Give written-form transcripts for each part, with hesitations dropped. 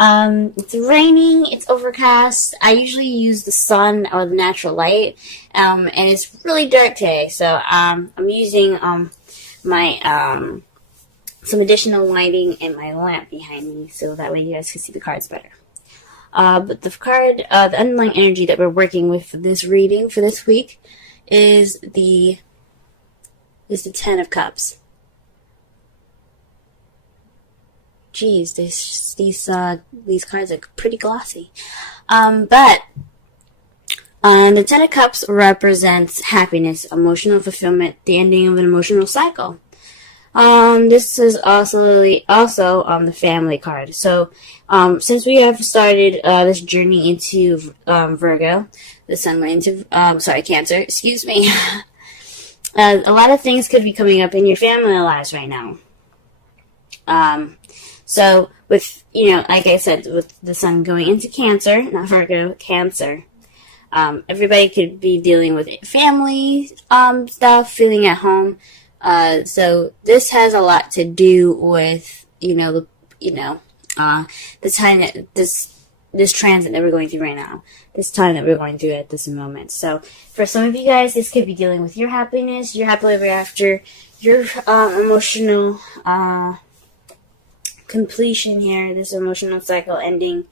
It's raining, it's overcast. I usually use the sun or the natural light, and it's really dark today, so I'm using my some additional lighting and my lamp behind me, so that way you guys can see the cards better. But the card, the underlying energy that we're working with for this reading for this week is the Ten of Cups. Geez, these cards are pretty glossy. But the Ten of Cups represents happiness, emotional fulfillment, the ending of an emotional cycle. This is also the family card. So, since we have started this journey into Virgo, the sun went into Cancer. Excuse me. A lot of things could be coming up in your family lives right now. So with, like I said, with the sun going into Cancer, not Virgo, Cancer, everybody could be dealing with family stuff, feeling at home. So this has a lot to do with, the time that this transit that we're going through right now, this time that we're going through at this moment. So for some of you guys, this could be dealing with your happiness, your happily ever after, your emotional completion here, this emotional cycle ending,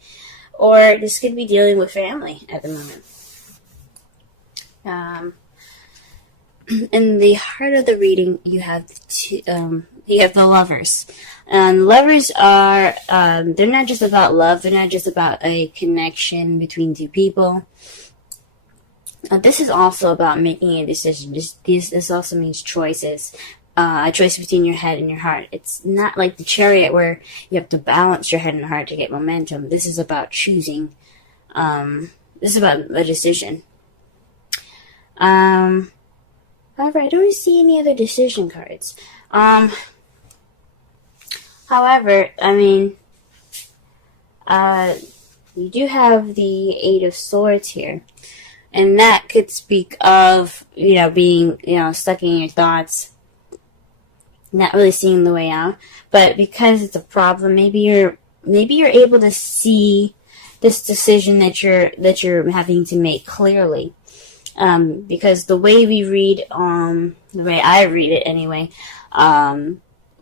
or this could be dealing with family at the moment. In the heart of the reading, you have the Lovers. Lovers are they're not just about love. They're not just about a connection between two people. This is also about making a decision. This also means choices. A choice between your head and your heart. It's not like the Chariot where you have to balance your head and heart to get momentum. This is about choosing. This is about a decision. However, I don't see any other decision cards. However, you do have the Eight of Swords here. And that could speak of, being, stuck in your thoughts, not really seeing the way out. But because it's a problem, maybe you're able to see this decision that you're having to make clearly. Because the way we read, the way I read it anyway,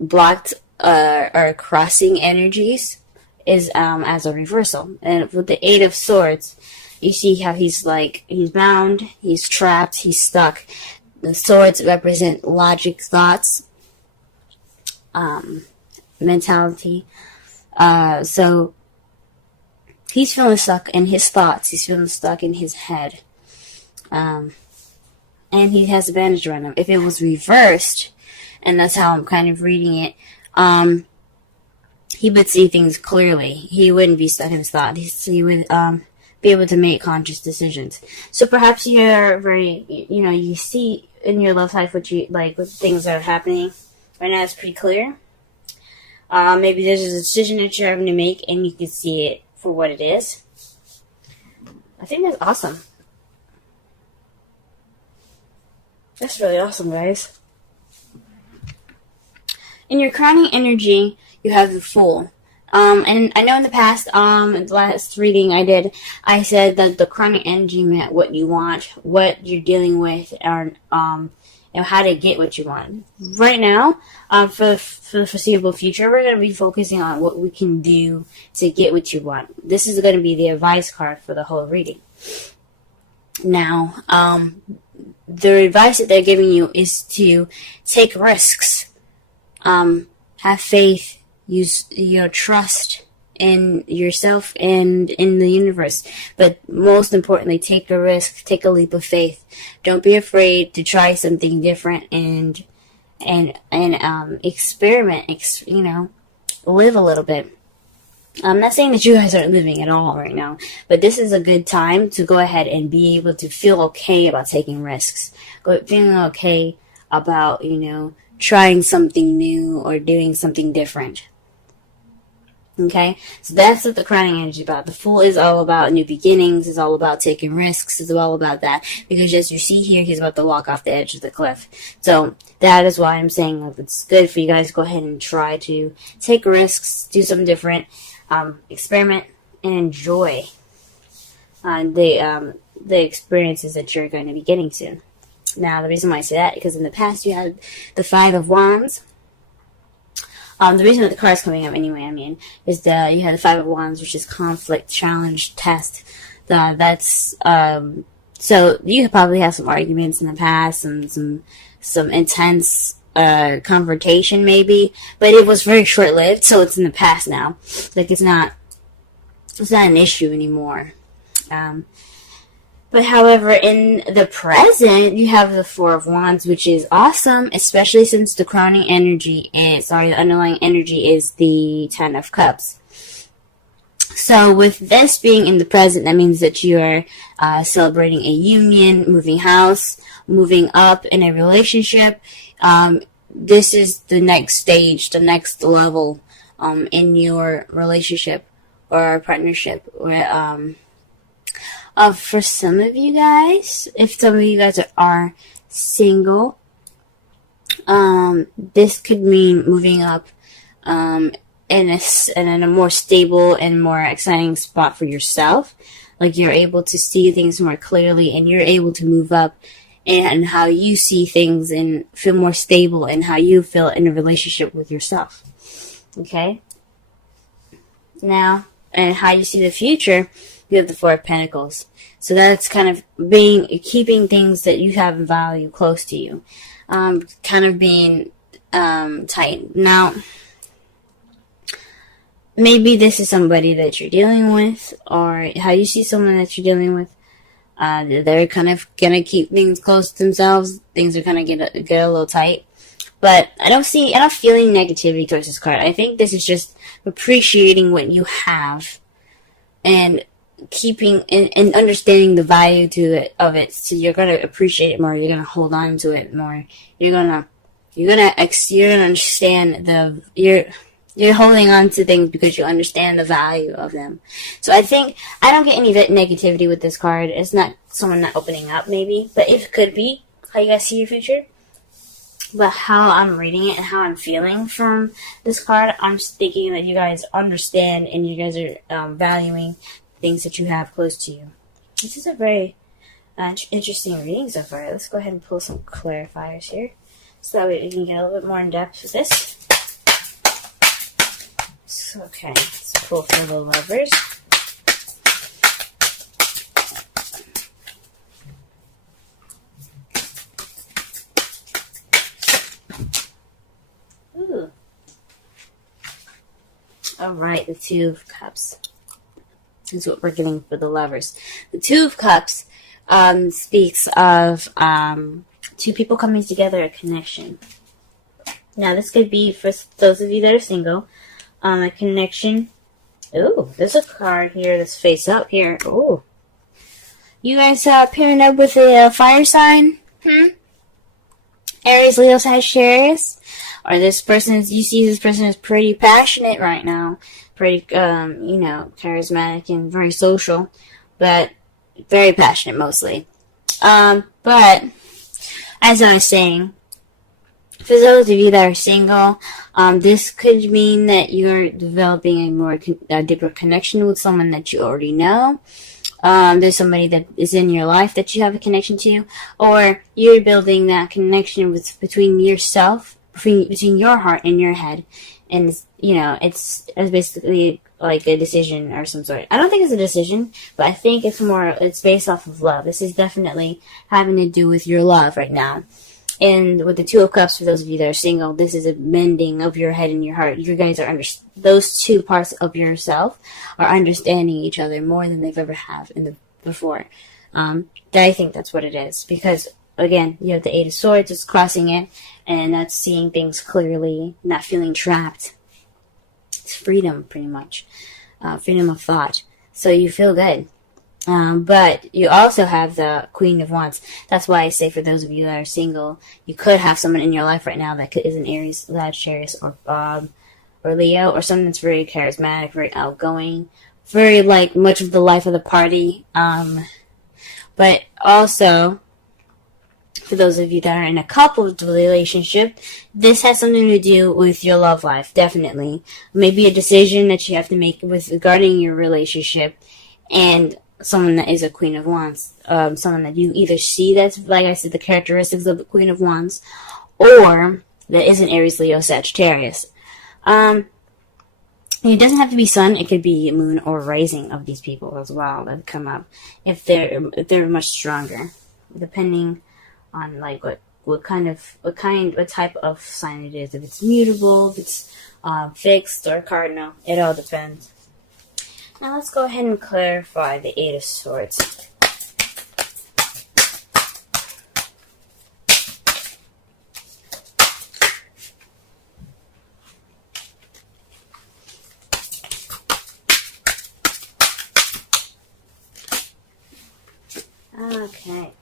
blocked or crossing energies is as a reversal. And with the Eight of Swords, you see how he's bound, he's trapped, he's stuck. The swords represent logic, thoughts, mentality. So he's feeling stuck in his thoughts. He's feeling stuck in his head. And he has a bandage around him. If it was reversed, and that's how I'm kind of reading it, he would see things clearly. He wouldn't be stuck in his thoughts. He would be able to make conscious decisions. So perhaps you're very, you see in your love life what things that are happening right now is pretty clear. Maybe there's a decision that you're having to make, and you can see it for what it is. I think that's awesome. That's really awesome, guys. In your crowning energy, you have the Fool. And I know in the past, in the last reading I did, I said that the crowning energy meant what you want, what you're dealing with, or how to get what you want. Right now, for the foreseeable future, we're going to be focusing on what we can do to get what you want. This is going to be the advice card for the whole reading. Now, the advice that they're giving you is to take risks, have faith, use trust in yourself and in the universe. But most importantly, take a risk, take a leap of faith. Don't be afraid to try something different and experiment. Live a little bit. I'm not saying that you guys aren't living at all right now, but this is a good time to go ahead and be able to feel okay about taking risks. Feeling okay about, trying something new or doing something different. Okay? So that's what the crowning energy is about. The Fool is all about new beginnings. It's all about taking risks. It's all about that. Because as you see here, he's about to walk off the edge of the cliff. So that is why I'm saying it's good for you guys to go ahead and try to take risks, do something different. experiment and enjoy the experiences that you're going to be getting soon. Now, the reason why I say that, because in the past you had the Five of Wands. The reason that the card's coming up anyway, is that you had the Five of Wands, which is conflict, challenge, test. So you probably have some arguments in the past and some intense confrontation maybe, but it was very short-lived, so it's in the past now. Like, it's not an issue anymore. But however, in the present, you have the Four of Wands, which is awesome, especially since the crowning energy the underlying energy is the Ten of Cups. So with this being in the present, that means that you are celebrating a union, moving house, moving up in a relationship. This is the next stage, the next level in your relationship or partnership. For some of you guys, if some of you guys are single, this could mean moving up in a more stable and more exciting spot for yourself. Like, you're able to see things more clearly, and you're able to move up and how you see things and feel more stable and how you feel in a relationship with yourself. Okay? Now, and how you see the future, you have the Four of Pentacles. So that's kind of keeping things that you have in value close to you. Kind of being tight. Now, maybe this is somebody that you're dealing with, or how you see someone that you're dealing with. They're kind of gonna keep things close to themselves. Things are gonna get a little tight. But I don't feel any negativity towards this card. I think this is just appreciating what you have and keeping and understanding the value of it. So you're gonna appreciate it more. You're gonna hold on to it more. You're gonna understand you're holding on to things because you understand the value of them. So I don't get any negativity with this card. It's not someone not opening up, maybe, but it could be how you guys see your future. But how I'm reading it and how I'm feeling from this card, I'm just thinking that you guys understand and you guys are valuing things that you have close to you. This is a very interesting reading so far. Let's go ahead and pull some clarifiers here so that we can get a little bit more in depth with this. Okay, let's pull for the Lovers. Ooh. Alright, the Two of Cups. This is what we're getting for the Lovers. The Two of Cups speaks of two people coming together, a connection. Now, this could be for those of you that are single. A connection. Ooh, there's a card here that's face up here. Ooh. You guys pairing up with a fire sign? Aries, Leo, Sagittarius? Or you see this person is pretty passionate right now. Pretty, charismatic and very social. But very passionate mostly. But, as I was saying, for those of you that are single, this could mean that you're developing a deeper connection with someone that you already know. There's somebody that is in your life that you have a connection to, or you're building that connection between yourself, between your heart and your head, and it's basically like a decision or some sort. I don't think it's a decision, but I think it's based off of love. This is definitely having to do with your love right now. And with the Two of Cups, for those of you that are single, this is a mending of your head and your heart. You guys are those two parts of yourself are understanding each other more than they've ever have before. I think that's what it is. Because, again, you have the Eight of Swords, it's crossing it, and that's seeing things clearly, not feeling trapped. It's freedom, pretty much. Freedom of thought. So you feel good. But you also have the Queen of Wands. That's why I say for those of you that are single, you could have someone in your life right now that is an Aries, Sagittarius, or Leo, or someone that's very charismatic, very outgoing, very much of the life of the party. But also, For those of you that are in a coupled relationship, this has something to do with your love life, definitely. Maybe a decision that you have to make with regarding your relationship, and someone that is a Queen of Wands. Someone that you either see that's, like I said, the characteristics of the Queen of Wands, or that is an Aries, Leo, Sagittarius. It doesn't have to be sun. It could be moon or rising of these people as well that come up if they're much stronger, depending on like what type of sign it is. If it's mutable, if it's fixed or cardinal, it all depends. Now let's go ahead and clarify the Eight of Swords. Okay.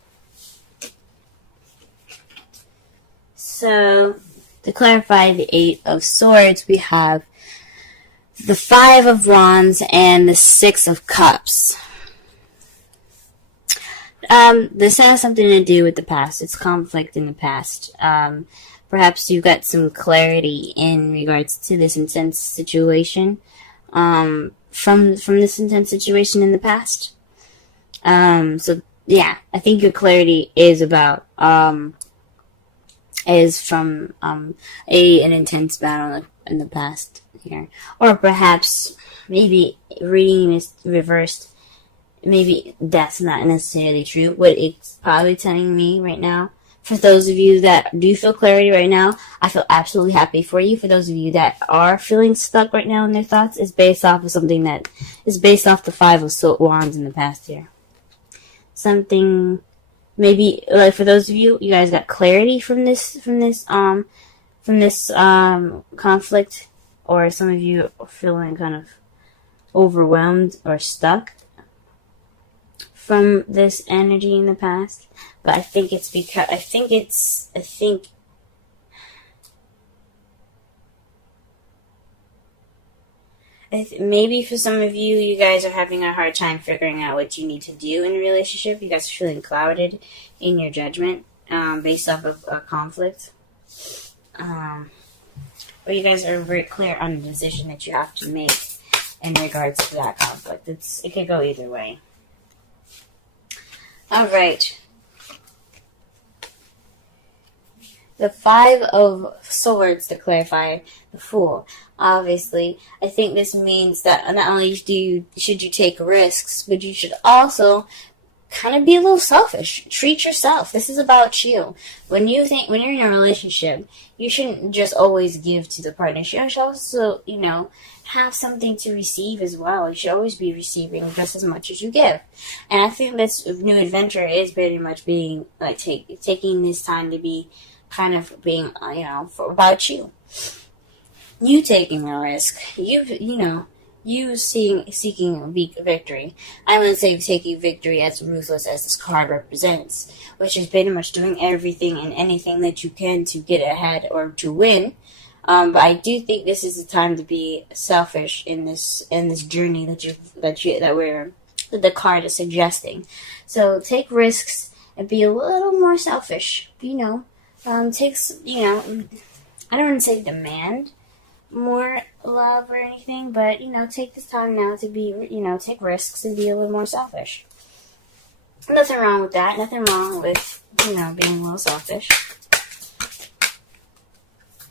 So, to clarify the Eight of Swords, we have the Five of Wands and the Six of Cups. This has something to do with the past. It's conflict in the past. Perhaps you got some clarity in regards to this intense situation, from this intense situation in the past. So yeah, I think your clarity is about is from an intense battle in the past here, or perhaps maybe reading is reversed. Maybe that's not necessarily true. What it's probably telling me right now, for those of you that do feel clarity right now, I feel absolutely happy for you. For those of you that are feeling stuck right now in their thoughts, it's based off of something that is based off the Five of Wands in the past year. Something, maybe, like for those of you, you guys got clarity from this conflict, or some of you are feeling kind of overwhelmed or stuck from this energy in the past. But I think it's because, maybe for some of you, you guys are having a hard time figuring out what you need to do in a relationship. You guys are feeling clouded in your judgment, based off of a conflict. But you guys are very clear on the decision that you have to make in regards to that conflict. It could go either way. Alright. The Five of Swords, to clarify, the Fool. Obviously, I think this means that not only should you take risks, but you should also kind of be a little selfish. Treat yourself. This is about you. When you're in a relationship, you shouldn't just always give to the partner. You should also, have something to receive as well. You should always be receiving just as much as you give. And I think this new adventure is very much being like taking this time to be kind of being, about you. You taking a risk. You seeking victory. I wouldn't say taking victory as ruthless as this card represents, which is pretty much doing everything and anything that you can to get ahead or to win. But I do think this is the time to be selfish in this journey that the card is suggesting. So take risks and be a little more selfish. I don't want to say demand more love or anything, but take this time now to be, take risks and be a little more selfish. Nothing wrong with that. Nothing wrong with, being a little selfish.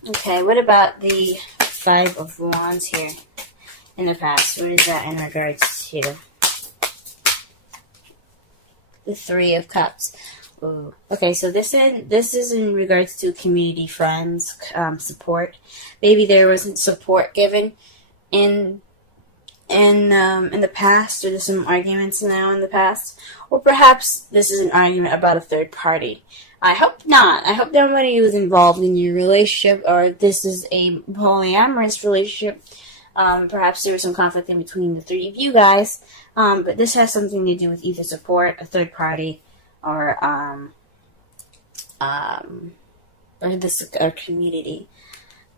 Okay, what about the Five of Wands here in the past? What is that in regards to? The Three of Cups. Ooh. Okay, so this is in regards to community, friends, support. Maybe there wasn't support given in the past, or there's some arguments now in the past, or perhaps this is an argument about a third party. I hope not. I hope nobody was involved in your relationship, or this is a polyamorous relationship. Perhaps there was some conflict in between the three of you guys, but this has something to do with either support, a third party, or community,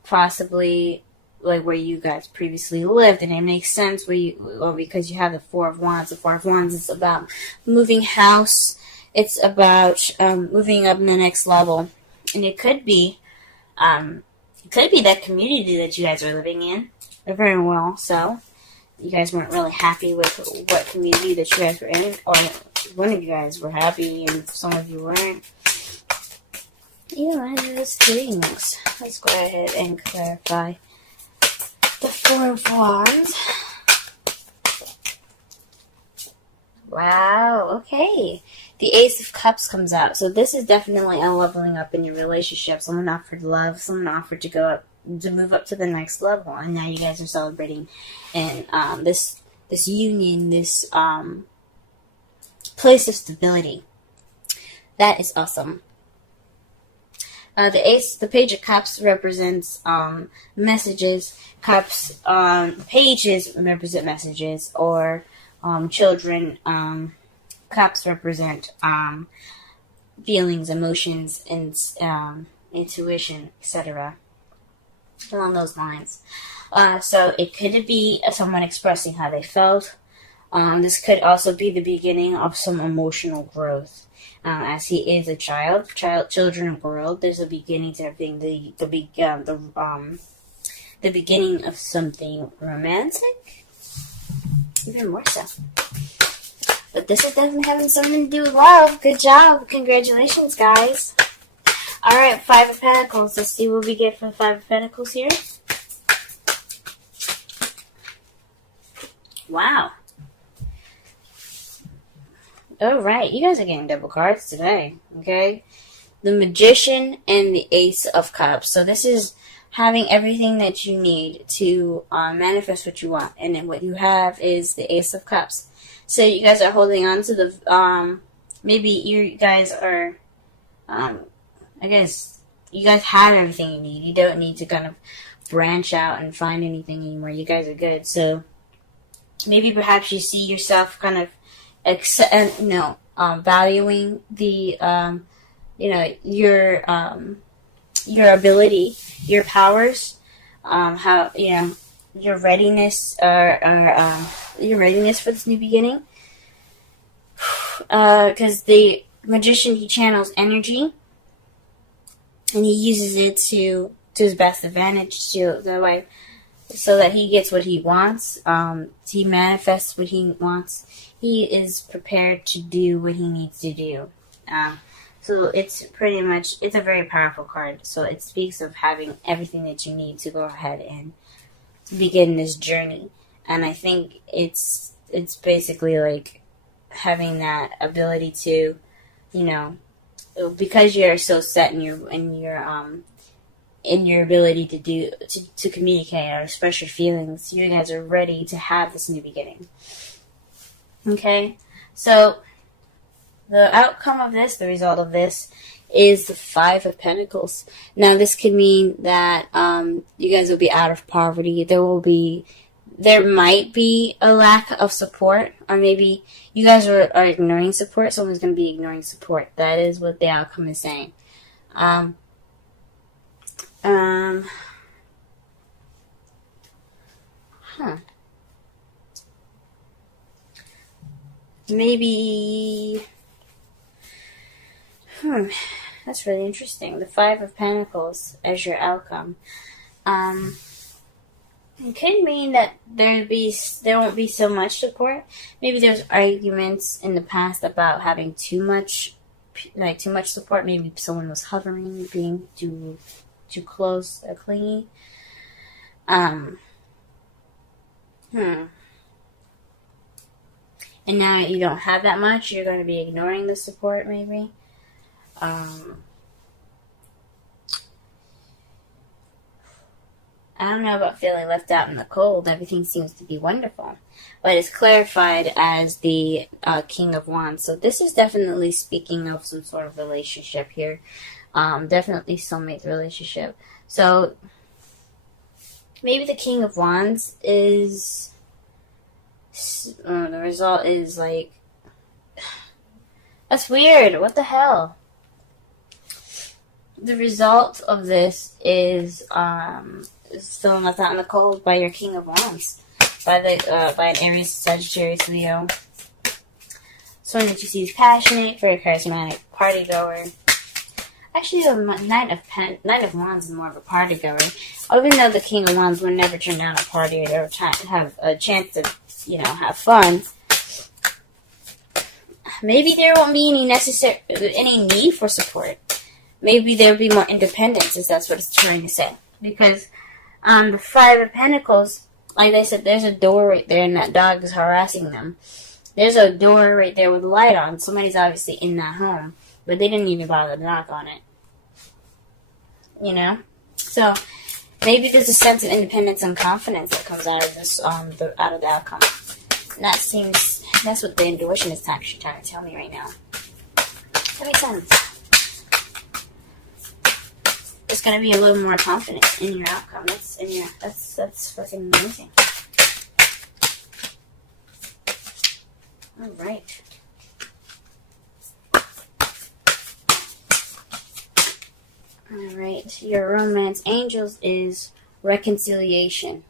possibly like where you guys previously lived, and it makes sense because you have the Four of Wands. The Four of Wands is about moving house, It's about moving up in the next level. And it could be that community that you guys are living in. Very well so. You guys weren't really happy with what community that you guys were in, or one of you guys were happy and some of you weren't. Let's do readings. Let's go ahead and clarify the Four of Wands. Wow, okay. The Ace of Cups comes out. So this is definitely a leveling up in your relationship. Someone offered love. Someone offered to go up, to move up to the next level. And now you guys are celebrating. And this union, this place of stability. That is awesome. The Page of Cups represents messages. Cups, pages represent messages, or children. Cups represent feelings, emotions, and intuition, etc. Along those lines. So it could be someone expressing how they felt. This could also be the beginning of some emotional growth. As he is a children world, there's a beginning to everything. The beginning of something romantic, even more so. But this is definitely having something to do with love. Good job. Congratulations, guys. Alright, Five of Pentacles. Let's see what we get from the Five of Pentacles here. Wow. Alright, you guys are getting double cards today. Okay? The Magician and the Ace of Cups. So this is having everything that you need to manifest what you want. And then what you have is the Ace of Cups. So you guys are holding on to the, maybe you guys are, I guess, you guys have everything you need. You don't need to kind of branch out and find anything anymore. You guys are good. So maybe perhaps you see yourself kind of, valuing the, your ability, your powers, how, your readiness, your readiness for this new beginning. Because the Magician, he channels energy, and he uses it to his best advantage, so that he gets what he wants. He manifests what he wants. He is prepared to do what he needs to do. So it's pretty much, it's a very powerful card. So it speaks of having everything that you need to go ahead and begin this journey. And I think it's basically like having that ability to, because you're so set in your ability to communicate or express your feelings, you guys are ready to have this new beginning. Okay, so the outcome of this, the result of this, is the Five of Pentacles. Now, this could mean that you guys will be out of poverty. There might be a lack of support, or maybe you guys are ignoring support. Someone's going to be ignoring support. That is what the outcome is saying. Maybe, that's really interesting. The Five of Pentacles as your outcome. It could mean that there won't be so much support. Maybe there's arguments in the past about having too much support. Maybe someone was hovering, being too close or clingy. And now you don't have that much. You're going to be ignoring the support, maybe. I don't know about feeling left out in the cold. Everything seems to be wonderful. But it's clarified as the King of Wands. So this is definitely speaking of some sort of relationship here. Definitely soulmate relationship. So maybe the King of Wands is... the result is like... That's weird. What the hell? The result of this is still left out in the cold by your King of Wands, by an Aries, Sagittarius, Leo. Someone that you see is passionate, very charismatic, party goer. Actually, the Knight of Wands is more of a party goer. Even though the King of Wands would never turn down a party or have a chance to, have fun. Maybe there won't be any need for support. Maybe there'll be more independence, if that's what it's trying to say. Because the Five of Pentacles, like I said, there's a door right there, and that dog is harassing them. There's a door right there with a light on. Somebody's obviously in that home, but they didn't even bother to knock on it. So maybe there's a sense of independence and confidence that comes out of this, out of the outcome. And that's what the intuition is actually trying to tell me right now. That makes sense. There's going to be a little more confidence in your outcome. That's fucking amazing. All right. All right. Your romance angels is reconciliation.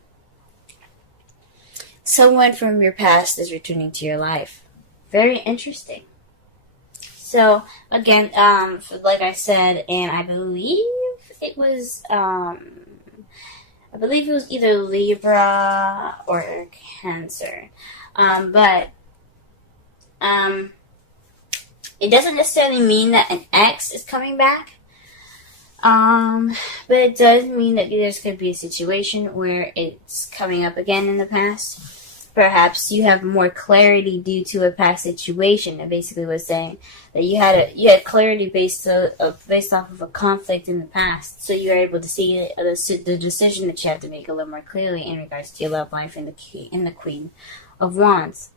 Someone from your past is returning to your life. Very interesting. So again, like I said, and I believe it was either Libra or Cancer, but it doesn't necessarily mean that an ex is coming back. But it does mean that there's going to be a situation where it's coming up again in the past. Perhaps you have more clarity due to a past situation. It basically was saying that you had clarity based off of a conflict in the past, so you were able to see the decision that you have to make a little more clearly in regards to your love life and the Queen of Wands.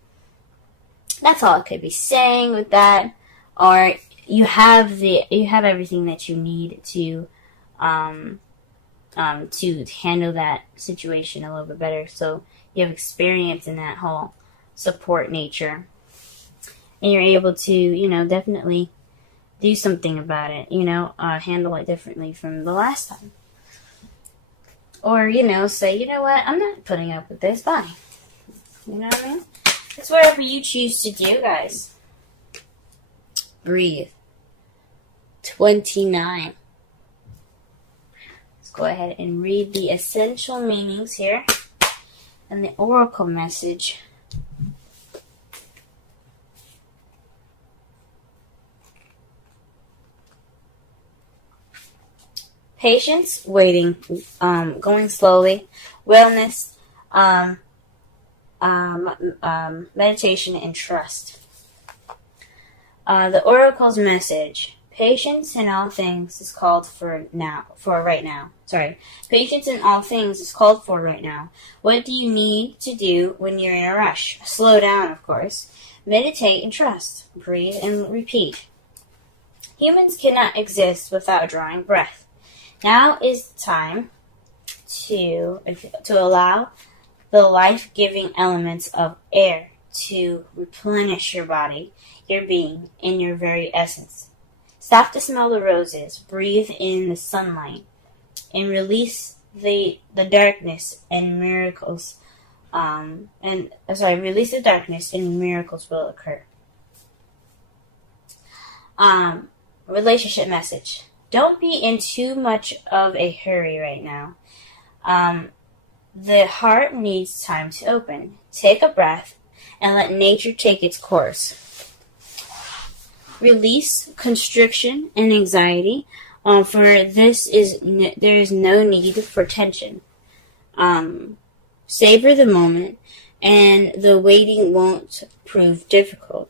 That's all I could be saying with that. Or you have everything that you need to handle that situation a little bit better. So you have experience in that whole support nature, and you're able to, definitely do something about it. Handle it differently from the last time, or say, you know what, I'm not putting up with this. Bye. You know what I mean? It's whatever you choose to do, guys. Breathe. 29. Let's go ahead and read the essential meanings here and the oracle message. Patience, waiting, going slowly, wellness, meditation, and trust. The oracle's message: patience in all things is called for right now. Patience in all things is called for right now. What do you need to do when you're in a rush? Slow down, of course. Meditate and trust. Breathe and repeat. Humans cannot exist without drawing breath. Now is the time to allow the life-giving elements of air to replenish your body, your being, and your very essence. Stop to smell the roses, breathe in the sunlight, and release the darkness, and miracles. Release the darkness, and miracles will occur. Relationship message: don't be in too much of a hurry right now. The heart needs time to open. Take a breath and let nature take its course. Release constriction and anxiety, for there is no need for tension. Savor the moment, and the waiting won't prove difficult.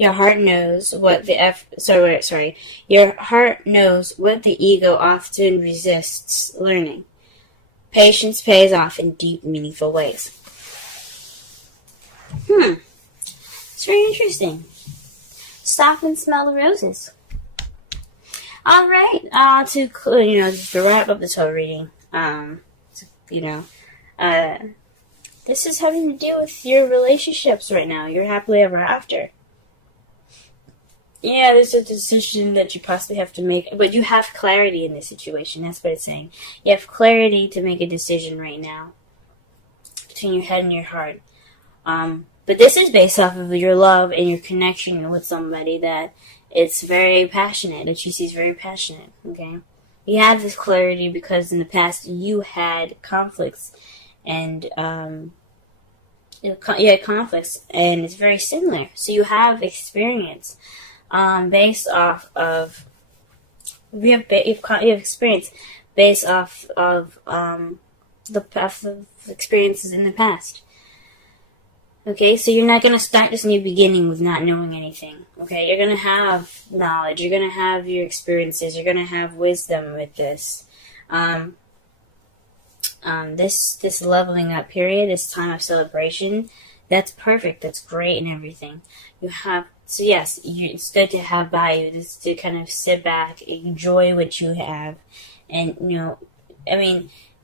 Your heart knows what Your heart knows what the ego often resists learning. Patience pays off in deep, meaningful ways. It's very interesting. Stop and smell the roses. All right. To wrap up the tarot reading, this is having to do with your relationships right now. You're happily ever after. Yeah, there's a decision that you possibly have to make, but you have clarity in this situation. That's what it's saying. You have clarity to make a decision right now between your head and your heart. But this is based off of your love and your connection with somebody that it's very passionate, that you see is very passionate, okay? You have this clarity because in the past you had conflicts and you had conflicts, and it's very similar. So you have experience based off of you have experience based off of the path of experiences in the past. Okay, so you're not going to start this new beginning with not knowing anything. Okay, you're going to have knowledge. You're going to have your experiences. You're going to have wisdom with this. This leveling up period, this time of celebration, that's perfect. That's great and everything. So yes, it's good to have value. Just to kind of sit back, enjoy what you have, and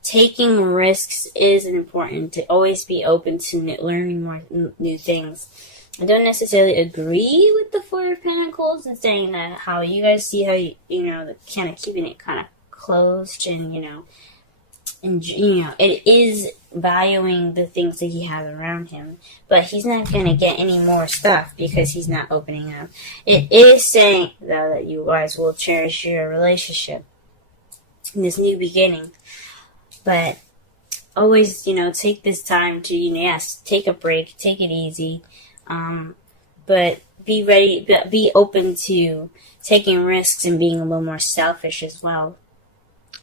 taking risks is important. To always be open to learning more new things. I don't necessarily agree with the Four of Pentacles and saying that how you guys see how the kind of keeping it kind of closed and it is valuing the things that he has around him, but he's not going to get any more stuff because he's not opening up. It is saying though that you guys will cherish your relationship in this new beginning. But always, take this time to, yes, take a break, take it easy, but be ready, be open to taking risks and being a little more selfish as well.